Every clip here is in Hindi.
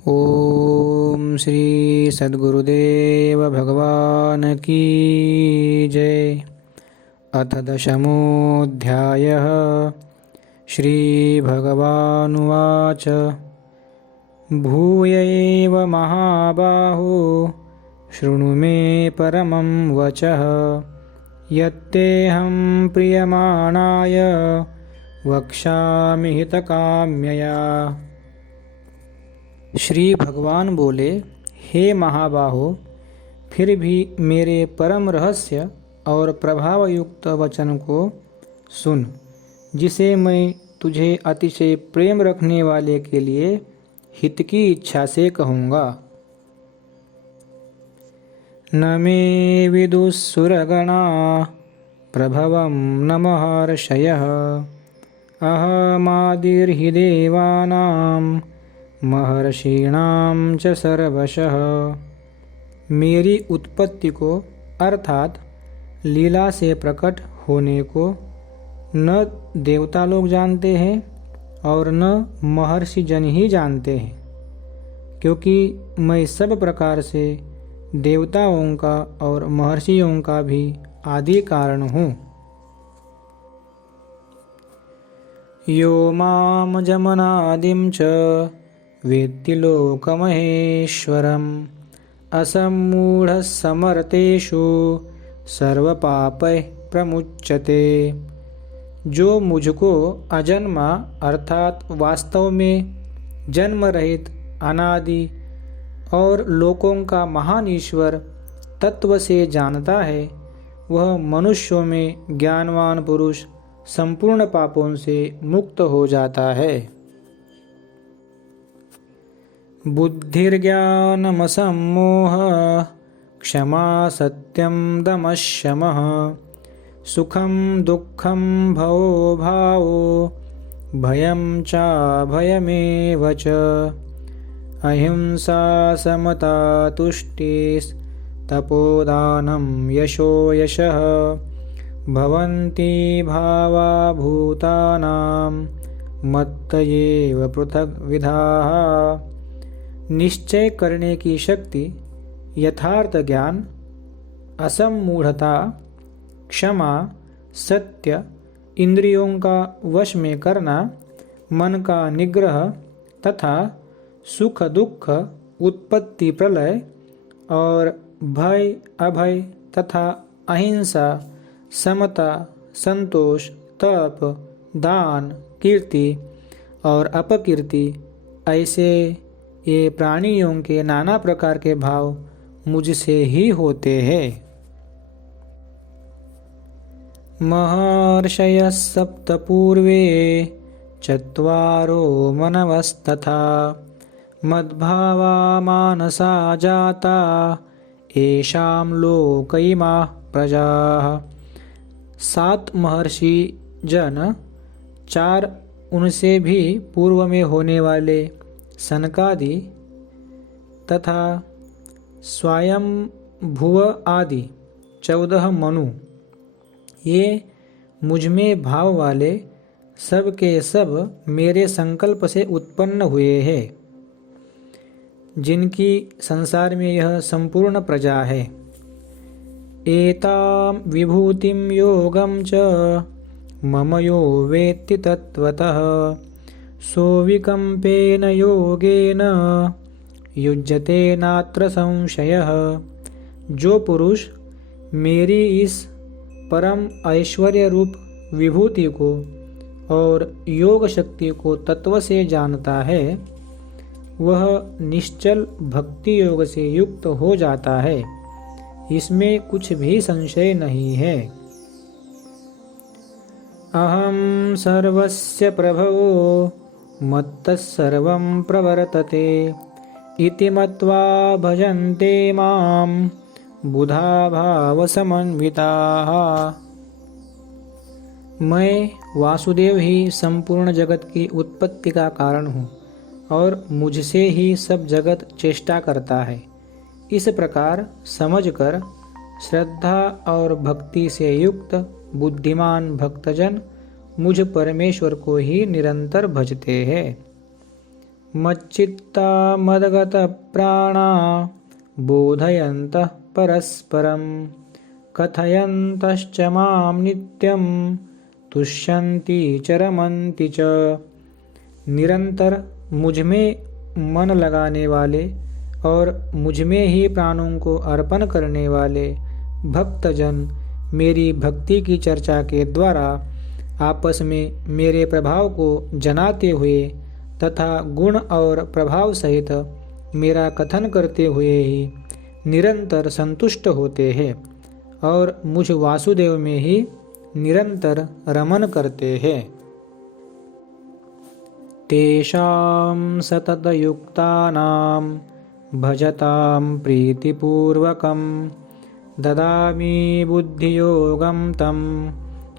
ओम श्री सद्गुरुदेव भगवान की जय। अथ दशमोऽध्यायः। श्रीभगवानुवाच भूय एव महाबाहो शृणु मे परमं वचः यत्तेऽहं प्रीयमाणाय वक्ष्यामि हितकाम्यया। श्री भगवान बोले, हे महाबाहो, फिर भी मेरे परम रहस्य और प्रभावयुक्त वचन को सुन, जिसे मैं तुझे अतिशय प्रेम रखने वाले के लिए हित की इच्छा से कहूँगा। न मे विदुस्सुरगणा प्रभवं न महर्षयः अहमादिर्हि देवानां महर्षीणां च सर्वशः। मेरी उत्पत्ति को अर्थात लीला से प्रकट होने को न देवता लोग जानते हैं और न महर्षि जन ही जानते हैं, क्योंकि मैं सब प्रकार से देवताओं का और महर्षियों का भी आदि कारण हूँ। यो माम जमनादिं च वेत्ति लोकमहेश्वरम् असम्मूढ़ः समर्थेषु सर्वपापैः प्रमुच्यते। जो मुझको अजन्मा अर्थात वास्तव में जन्म रहित अनादि और लोकों का महान ईश्वर तत्व से जानता है, वह मनुष्यों में ज्ञानवान पुरुष संपूर्ण पापों से मुक्त हो जाता है। बुद्धिर्ज्ञानमसम्मोहः क्षमा सत्यं दमः शमः सुखं दुःखं भवो भावो भयं चाभयमेव च अहिंसा समता तुष्टिस्तपोदानं यशो यशः भवन्ति भावा भूतानां मत्त एव पृथग्विधाः। निश्चय करने की शक्ति, यथार्थ ज्ञान, असम्मूढ़ता, क्षमा, सत्य, इंद्रियों का वश में करना, मन का निग्रह तथा सुख दुख, उत्पत्ति प्रलय और भय अभय तथा अहिंसा, समता, संतोष, तप, दान, कीर्ति और अपकीर्ति, ऐसे ये प्राणियों के नाना प्रकार के भाव मुझसे ही होते हैं। महर्षयः सप्त पूर्वे चत्वारो मनवस्तथा मद्भावा मानसा जाता येषां लोक इमाः प्रजाः। 7 महर्षि जन, 4 उनसे भी पूर्व में होने वाले सनकादि तथा स्वयंभुव आदि 14 मनु, ये मुझमें भाव वाले सब के सब मेरे संकल्प से उत्पन्न हुए हैं, जिनकी संसार में यह संपूर्ण प्रजा है। एतां विभूतिं योगं च मम यो वेत्ति तत्वतः सोऽविकम्पेन योगेन युज्यते नात्र संशयः। जो पुरुष मेरी इस परम ऐश्वर्य रूप विभूति को और योग शक्ति को तत्व से जानता है, वह निश्चल भक्ति योग से युक्त हो जाता है, इसमें कुछ भी संशय नहीं है। अहं सर्वस्य प्रभवो मत्तः सर्वं प्रवर्तते इति मत्वा भजन्ते मां बुधा भावसमन्विताः। मैं वासुदेव ही संपूर्ण जगत की उत्पत्ति का कारण हूँ और मुझसे ही सब जगत चेष्टा करता है। इस प्रकार समझकर श्रद्धा और भक्ति से युक्त बुद्धिमान भक्तजन मुझ परमेश्वर को ही निरंतर भजते हैं। मच्चित्ता मदगतप्राणा बोधयन्तः परस्परं कथयन्तश्च मां नित्यं तुष्यन्ति च रमन्ति च। निरंतर मुझ में मन लगाने वाले और मुझ में ही प्राणों को अर्पण करने वाले भक्तजन मेरी भक्ति की चर्चा के द्वारा आपस में मेरे प्रभाव को जनाते हुए तथा गुण और प्रभाव सहित मेरा कथन करते हुए ही निरंतर संतुष्ट होते हैं और मुझ वासुदेव में ही निरंतर रमन करते हैं। तेषां सततयुक्तानां भजतां प्रीतिपूर्वकं ददामि बुद्धियोगं तं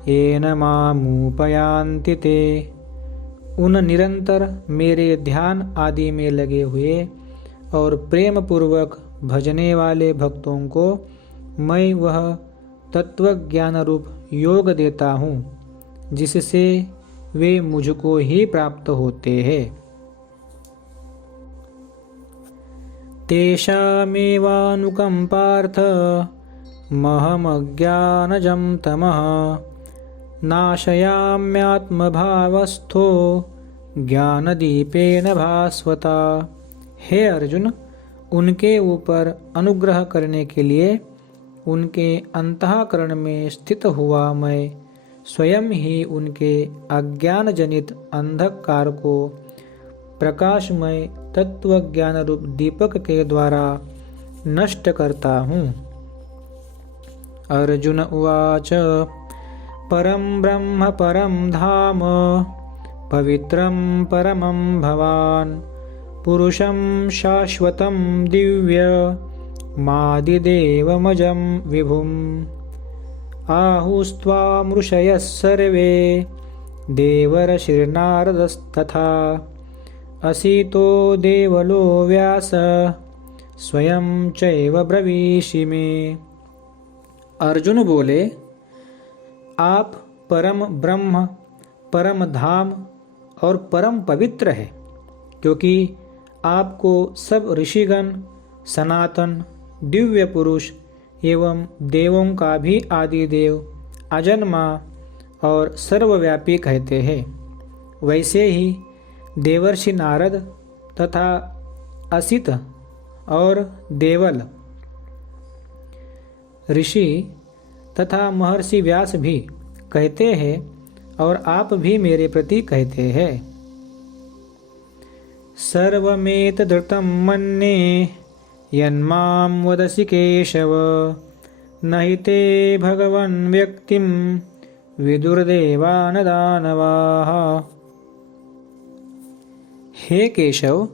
येन मामुपयान्ति ते। उन निरंतर मेरे ध्यान आदि में लगे हुए और प्रेम पूर्वक भजने वाले भक्तों को मैं वह तत्वज्ञान रूप योग देता हूँ जिससे वे मुझको ही प्राप्त होते हैं। तेषामेवानुकम्पार्थ महमज्ञानजं तमः नाशयाम्यात्मभावस्थो ज्ञानदीपेन भास्वता। हे अर्जुन, उनके ऊपर अनुग्रह करने के लिए उनके अंतःकरण में स्थित हुआ मैं स्वयं ही उनके अज्ञान जनित अंधकार को प्रकाशमय तत्वज्ञान रूप दीपक के द्वारा नष्ट करता हूँ। अर्जुन उवाच परं ब्रह्म परं धाम पवित्रं परमं भवान् पुरुषं शाश्वतं दिव्यमादिदेवमजं विभुम् आहुस्त्वामृषयः सर्वे देवर्षिर्नारदस्तथा असितो देवलो व्यास स्वयं चैव ब्रवीषि मे। अर्जुन बोले, आप परम ब्रह्म, परम धाम और परम पवित्र है, क्योंकि आपको सब ऋषिगण, सनातन, दिव्य पुरुष एवं देवों का भी आदि देव, अजन्मा और सर्वव्यापी कहते हैं। वैसे ही देवर्षि नारद तथा असित और देवल ऋषि तथा महर्षि व्यास भी कहते हैं और आप भी मेरे प्रति कहते हैं। सर्वमेतदृतं मन्ये यन्मां वदसि केशव नहि ते भगवन् व्यक्तिं विदुर्देवा न दानवाः। हे केशव,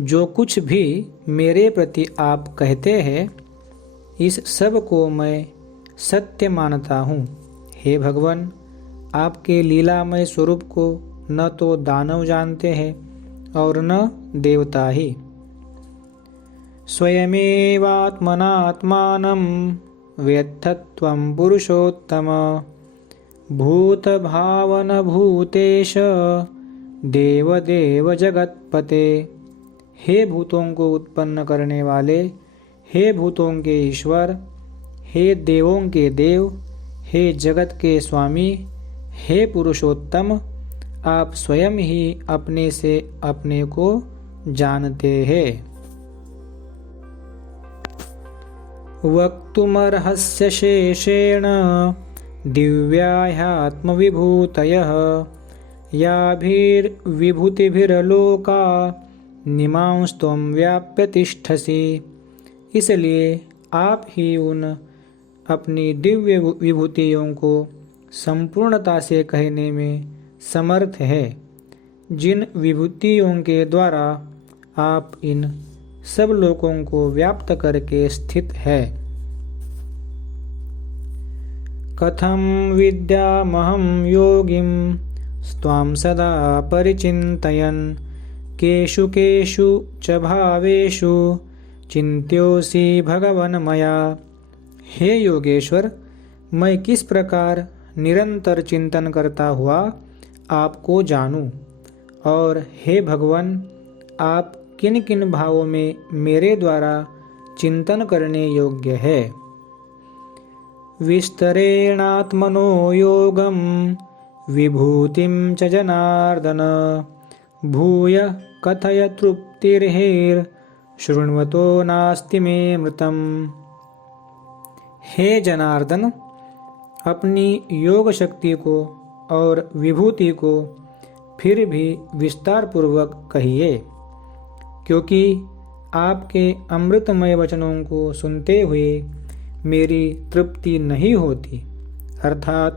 जो कुछ भी मेरे प्रति आप कहते हैं इस सब को मैं सत्य मानता हूँ। हे भगवान, आपके लीलामय स्वरूप को न तो दानव जानते हैं और न देवता ही। स्वयमेवात्मनात्मानं वेत्थत्वं पुरुषोत्तम भूतभावन भूतेश देवदेव जगत्पते। हे भूतों को उत्पन्न करने वाले, हे भूतों के ईश्वर, हे देवों के देव, हे जगत के स्वामी, हे पुरुषोत्तम, आप स्वयं ही अपने से अपने को जानते हैं। वक्तुमर्हस्य शेषेण दिव्याह्यात्मविभूतयः याभिर्विभूतिभिर्लोका निमांस्त्वं व्याप्य तिष्ठसि। इसलिए आप ही उन अपनी दिव्य विभूतियों को संपूर्णता से कहने में समर्थ है, जिन विभूतियों के द्वारा आप इन सब लोकों को व्याप्त करके स्थित है। कथं विद्यामहं योगिं स्वां सदा परिचिन्तयन् केषु केषु च भावेषु चिन्त्योऽसि भगवन् मया। हे योगेश्वर, मैं किस प्रकार निरंतर चिंतन करता हुआ आपको जानूं, और हे भगवान, आप किन किन भावों में मेरे द्वारा चिंतन करने योग्य है। विस्तरेणात्मनो योगम विभूतिं च जनार्दन भूय कथय तृप्तिर्हेर शृण्वतो नास्ति मे मृतम। हे जनार्दन, अपनी योग शक्ति को और विभूति को फिर भी विस्तार पूर्वक कहिए, क्योंकि आपके अमृतमय वचनों को सुनते हुए मेरी तृप्ति नहीं होती, अर्थात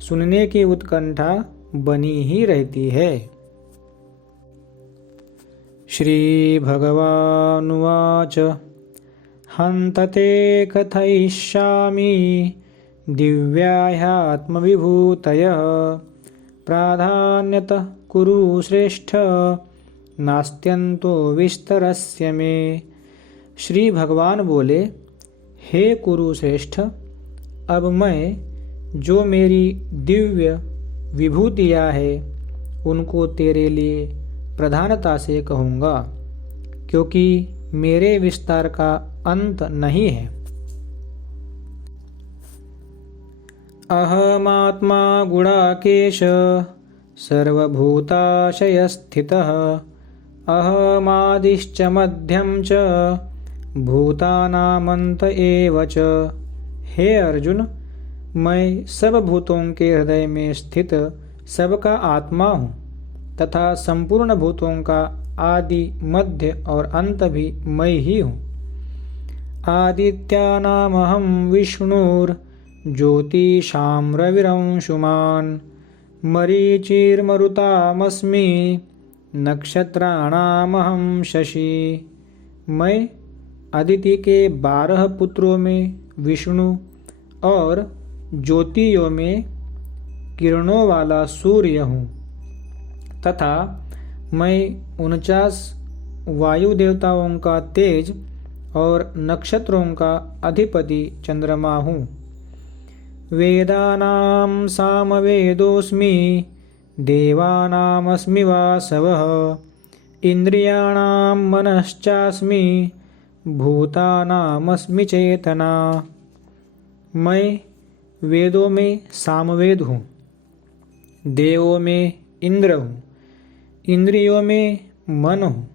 सुनने की उत्कंठा बनी ही रहती है। श्री भगवानुवाच हन्त ते कथयिष्यामि दिव्याह्यात्मविभूतयः प्राधान्यतः कुरु श्रेष्ठ नास्त्यन्तो विस्तरस्य मे। श्री भगवान बोले, हे कुरुश्रेष्ठ, अब मैं जो मेरी दिव्य विभूतियाँ है उनको तेरे लिए प्रधानता से कहूँगा, क्योंकि मेरे विस्तार का अंत नहीं है। अहमात्मा गुणाकेश सर्वभूताशयस्थितः अहमादिश्च मध्यम च भूतानामंत एव च। हे अर्जुन, मैं सब भूतों के हृदय में स्थित सबका आत्मा हूँ तथा संपूर्ण भूतों का आदि मध्य और अंत भी मैं ही हूँ। आदित्यानामहं विष्णुर्ज्योतिषां रविरंशुमान् मरीचिर्मरुतामस्मि नक्षत्राणामहं शशि। मैं अदिति के 12 पुत्रों में विष्णु और ज्योतियों में किरणों वाला सूर्य हूँ तथा मैं 49 वायु देवताओं का तेज और नक्षत्रों का अधिपति चंद्रमा हूँ। वेदानां सामवेदोऽस्मि देवानामस्मि वासवः इंद्रियाणां मनश्चास्मि भूतानामस्मि चेतना। मैं वेदों में सामवेद हूँ, देवों में इंद्र हूँ, इंद्रियों में मन हूँ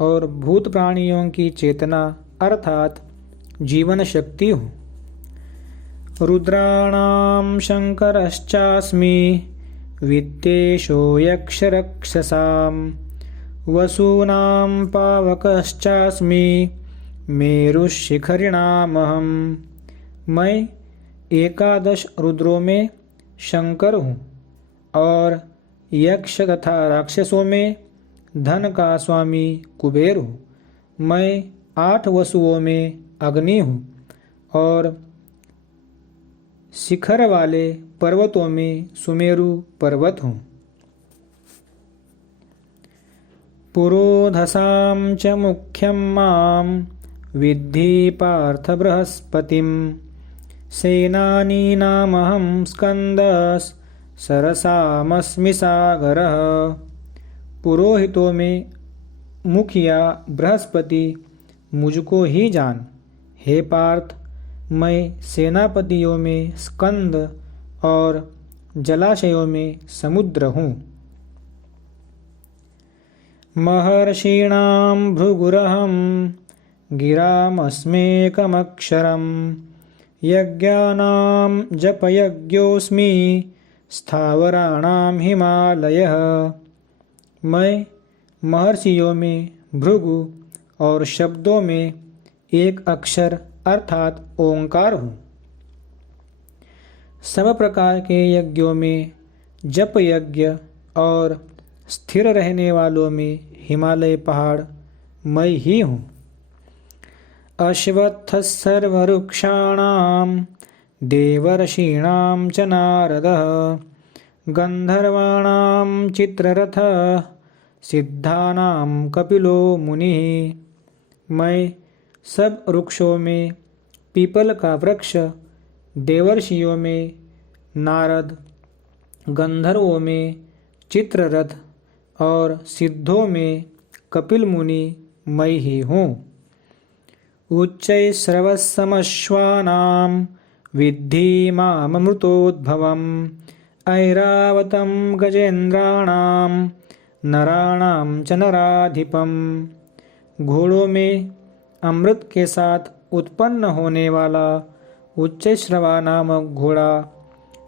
और भूत प्राणियों की चेतना अर्थात जीवन शक्ति हूँ। रुद्राणां शंकरश्चास्मि वित्तेशो यक्षरक्षसां वसूनां पावकश्चास्मि मेरुशिखरिणामहं। मैं 11 रुद्रों में शंकर हूँ और यक्ष तथा राक्षसों में धन का स्वामी कुबेर हूँ। मैं 8 वसुओं में अग्नि हूँ और शिखर वाले पर्वतों में सुमेरु पर्वत हूँ। पुरोधसां च मुख्यं मां विद्धि पार्थ बृहस्पतिं सेनानीनामहं स्कंदस् सरसामस्मि सागरः। पुरोहितों में मुखिया बृहस्पति मुझको ही जान। हे पार्थ, मैं सेनापतियों में स्कंद और जलाशयों में समुद्र हूँ। महर्षीणां भृगुरहं गिरामस्मेकमक्षरं यज्ञानां जपयज्ञोऽस्मि स्थावराणां हिमालयः। मैं महर्षियों में भृगु और शब्दों में एक अक्षर अर्थात ओंकार हूँ। सब प्रकार के यज्ञों में जप यज्ञ और स्थिर रहने वालों में हिमालय पहाड़ मैं ही हूँ। अश्वत्थः सर्ववृक्षाणां देवर्षीणां च नारदः गंधर्वाणां चित्ररथः सिद्धानां कपिलो मुनिः। मैं सब वृक्षों में पीपल का वृक्ष, देवर्षियों में नारद, गंधर्वों में चित्ररथ और सिद्धों में कपिल मुनि मैं ही हूँ। उच्चैश्रवस्समश्वानां विद्धि माममृतोद्भवम् ऐरावतं गजेन्द्राणां नराणां च नराधिपम्। घोड़ों में अमृत के साथ उत्पन्न होने वाला उच्चैश्रवा नामक घोड़ा,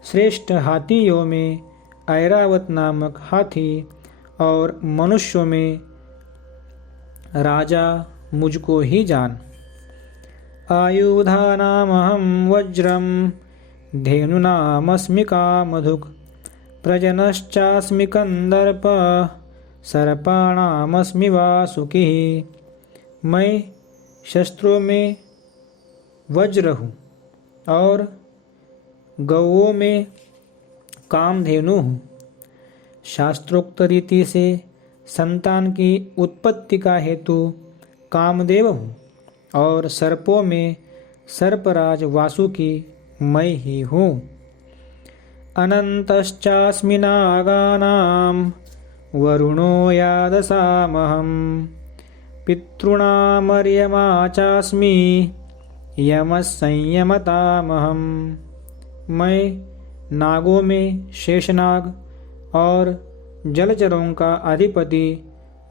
श्रेष्ठ हाथियों में ऐरावत नामक हाथी और मनुष्यों में राजा मुझको ही जान। आयुधानामहं वज्रं धेनुनामस्मि कामधुक् प्रजनश्चास्मि कंदर्प सर्पाणामस्मि वासुकिः। मैं शस्त्रों में वज्र हूँ और गौओं में कामधेनु हूँ। शास्त्रोक्त रीति से संतान की उत्पत्ति का हेतु कामदेव हूँ और सर्पों में सर्पराज वासुकी मैं ही हूँ। अनंतश्चास्मि नागानां वरुणो यादसामहं पितॄणामर्यमा चास्मि यमः संयमतामहं। मैं नागों में शेषनाग और जलचरों का अधिपति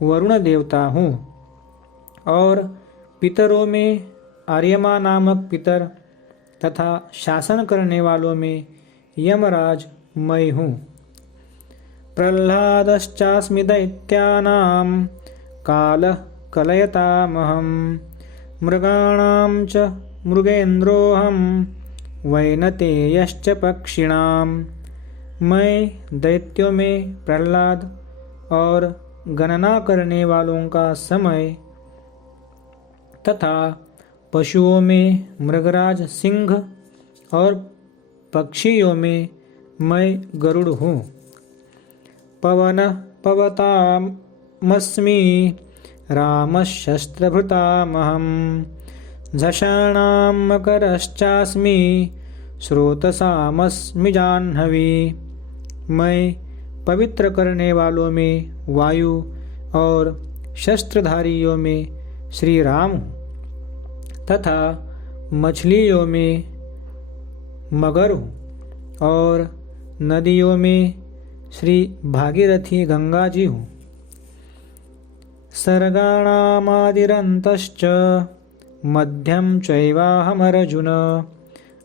वरुण देवता हूँ और पितरों में आर्यमा नामक पितर तथा शासन करने वालों में यमराज मैं हूँ। प्रह्लादश्चास्मि दैत्यानां कालः कलयतामहं मृगाणां च मृगेन्द्रोऽहं वैनतेयश्च पक्षिणां। मैं दैत्यों में प्रह्लाद और गणना करने वालों का समय तथा पशुओं में मृगराज सिंह और पक्षियों में मैं गरुड़ हूँ। पवनः पवतामस्मि रामशस्त्रभृतामहं झषाणां मकरश्चास्मि स्रोतसामस्मि जाह्नवी। मैं पवित्र करने वालों में वायु और शस्त्रधारियों में श्री राम हूँ तथा मछलियों में मगर हूँ और नदियों में श्री भागीरथी गंगा जी हूँ। सर्गाणामादिरन्तश्च मध्यं चैवाहमर्जुन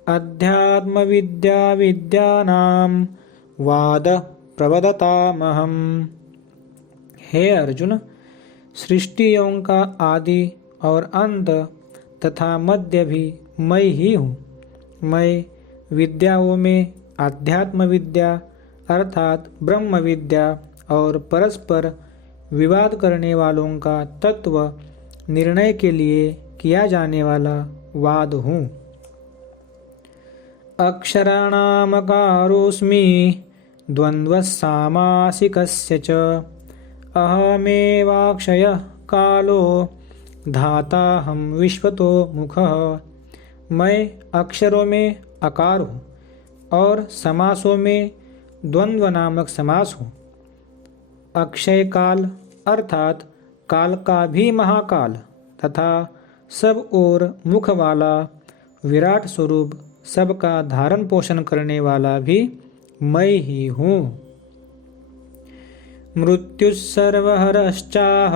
अध्यात्मविद्या विद्यानां वाद प्रवदतामहं। हे अर्जुन, सृष्टियों का आदि और अंत तथा मध्य भी मैं ही हूँ। मैं विद्याओं में आध्यात्म विद्या अर्थात ब्रह्म विद्या और परस्पर विवाद करने वालों का तत्व निर्णय के लिए किया जाने वाला वाद हूँ। अक्षराणामकारोऽस्मि द्वन्द्वस्सामासिकस्य च अहमेवाक्षयः कालो धाताहं विश्वतो मुखः। मैं अक्षरों में अकार हूँ और समासों में द्वंद्व नामक समास हूँ। अक्षय काल अर्थात काल का भी महाकाल तथा सब ओर मुख वाला विराट स्वरूप सबका धारण पोषण करने वाला भी मैं ही हूँ। मृत्युस्सर्वहरश्चाह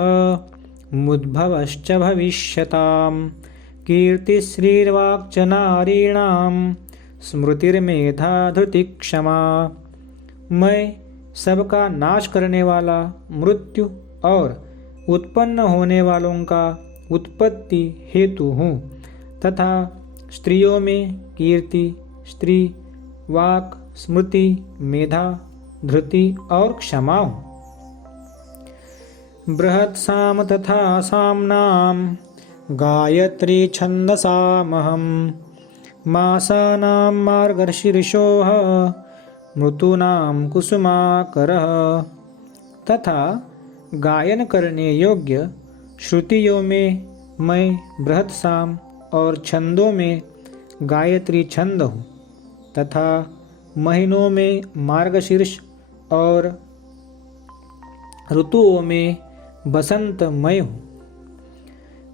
मुद्भवश्च भविष्यताम् कीर्तिश्रीर्वाक् च नारीणां स्मृतिर्मेधा धृति क्षमा। मैं सबका नाश करने वाला मृत्यु और उत्पन्न होने वालों का उत्पत्ति हेतु हूँ तथा स्त्रियों में कीर्ति, स्त्री, वाक, स्मृति, मेधा, धृति और क्षमा हूँ। बृहत्साम तथा साम्नां गायत्री छन्दसामहं मासानां मार्गशीर्षोः मृतूनां कुसुमाकरः। तथा गायन करने योग्य श्रुतियों में मैं बृहत्साम और छंदों में गायत्री छंद हूँ तथा महीनों में मार्गशीर्ष और ऋतुओं में बसंतमय हूँ।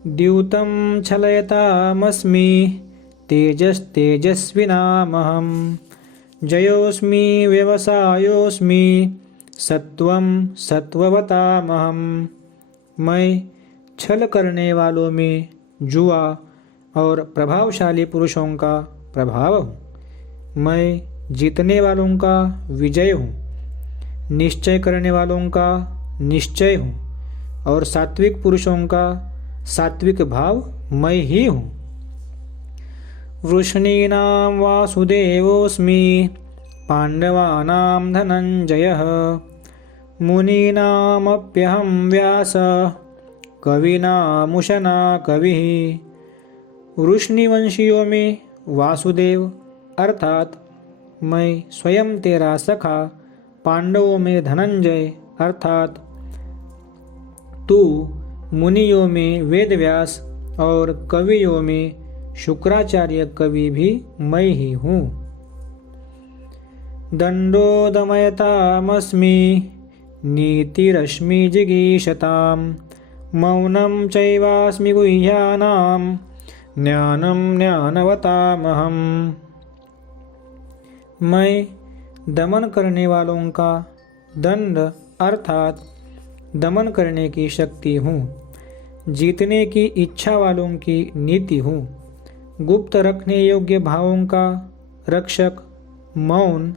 द्यूतं छलयतामस्मि तेजस्तेजस्विनामहं। जयोऽस्मि व्यवसायोऽस्मि सत्वं सत्ववतामहं। मैं छल करने वालों में जुआ और प्रभावशाली पुरुषों का प्रभाव हूँ। मैं जीतने वालों का विजय हूँ, निश्चय करने वालों का निश्चय हूँ और सात्विक पुरुषों का सात्विक भाव मैं ही हूँ। वृष्णीनां वासुदेवोऽस्मि पाण्डवानां धनञ्जयः। मुनीनामप्यहं व्यासः कवीनामुशना कविः। वृष्णिवंशियों में वासुदेव अर्थात मैं स्वयं तेरा सखा, पांडवों में धनंजय अर्थात तू, मुनियों में वेदव्यास और कवियों में शुक्राचार्य कवि भी मैं ही हूँ। दंडोदमयतामस्मि नीतिरश्मि जिगीषताम्। मौनं चैवास्मि गुह्यानां ज्ञानं ज्ञानवतामहम्। मैं दमन करने वालों का दंड अर्थात दमन करने की शक्ति हूँ, जीतने की इच्छा वालों की नीति हूँ, गुप्त रखने योग्य भावों का रक्षक मौन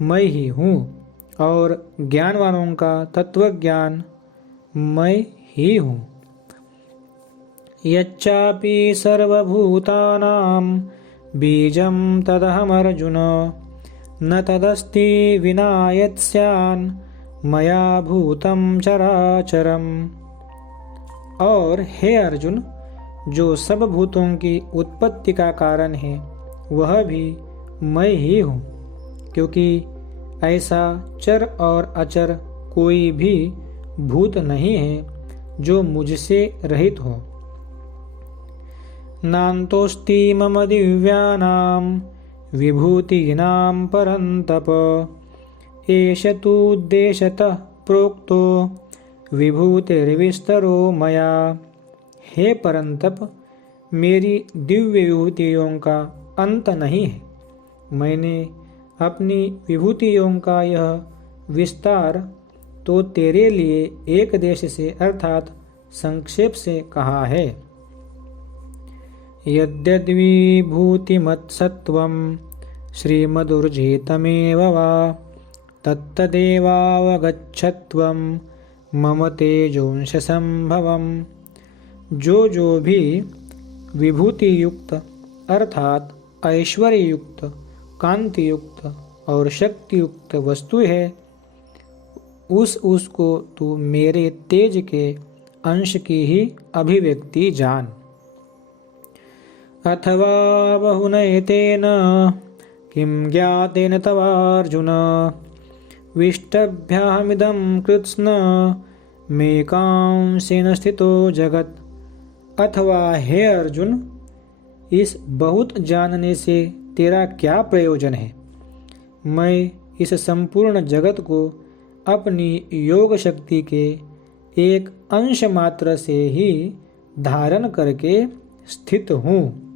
मैं ही हूँ और ज्ञान वालों का तत्वज्ञान मैं ही हूँ। यच्चापि सर्वभूतानां बीजं तदहमर्जुन। न तदस्ति विना यत् स्यान् मया भूतं चराचरम्। और हे अर्जुन, जो सब भूतों की उत्पत्ति का कारण है वह भी मैं ही हूँ, क्योंकि ऐसा चर और अचर कोई भी भूत नहीं है जो मुझसे रहित हो। नान्तोऽस्ति मम दिव्यानां विभूतीनां परन्तप। एष तु उद्देशतः प्रोक्तो विभूतिर्विस्तरो मया। हे परंतप, मेरी दिव्य विभूतियों का अंत नहीं है। मैंने अपनी विभूतियों का यह विस्तार तो तेरे लिए एक देश से अर्थात संक्षेप से कहा है। यद्यद्विभूतिमत्सत्त्वं श्रीमदुर्जितमेव वा तत्तदेवावगच्छत्वं मम तेजोंशसंभवम्। जो भी विभूति युक्त अर्थात ऐश्वर्य युक्त, कांति युक्त और शक्ति युक्त वस्तु है, उसको तू मेरे तेज के अंश की ही अभिव्यक्ति जान। अथवा बहुनयतेन किं ज्ञातेन तवार्जुन। विष्टभ्यामिदं कृत्स्न मेकांसेन स्थितो जगत्। अथवा हे अर्जुन, इस बहुत जानने से तेरा क्या प्रयोजन है। मैं इस संपूर्ण जगत को अपनी योग शक्ति के एक अंश मात्र से ही धारण करके स्थित हूँ।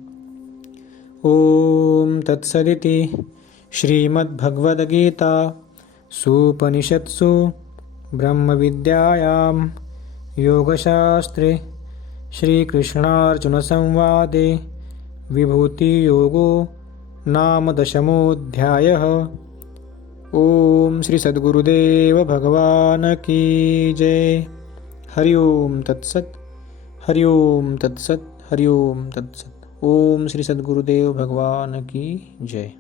ओम तत्सदिति श्रीमद्भगवद्गीता सूपनिषत्सु ब्रह्मविद्यायां योगशास्त्रे श्रीकृष्णार्जुनसंवादे विभूतियोगो नाम 10मोऽध्यायः। ओम श्री सद्गुरुदेव भगवान की जय। हरि ओम तत्सत्। हरि ओम तत्सत्। हरि ओम तत्सत्। ओम श्री सद्गुरुदेव भगवान की जय।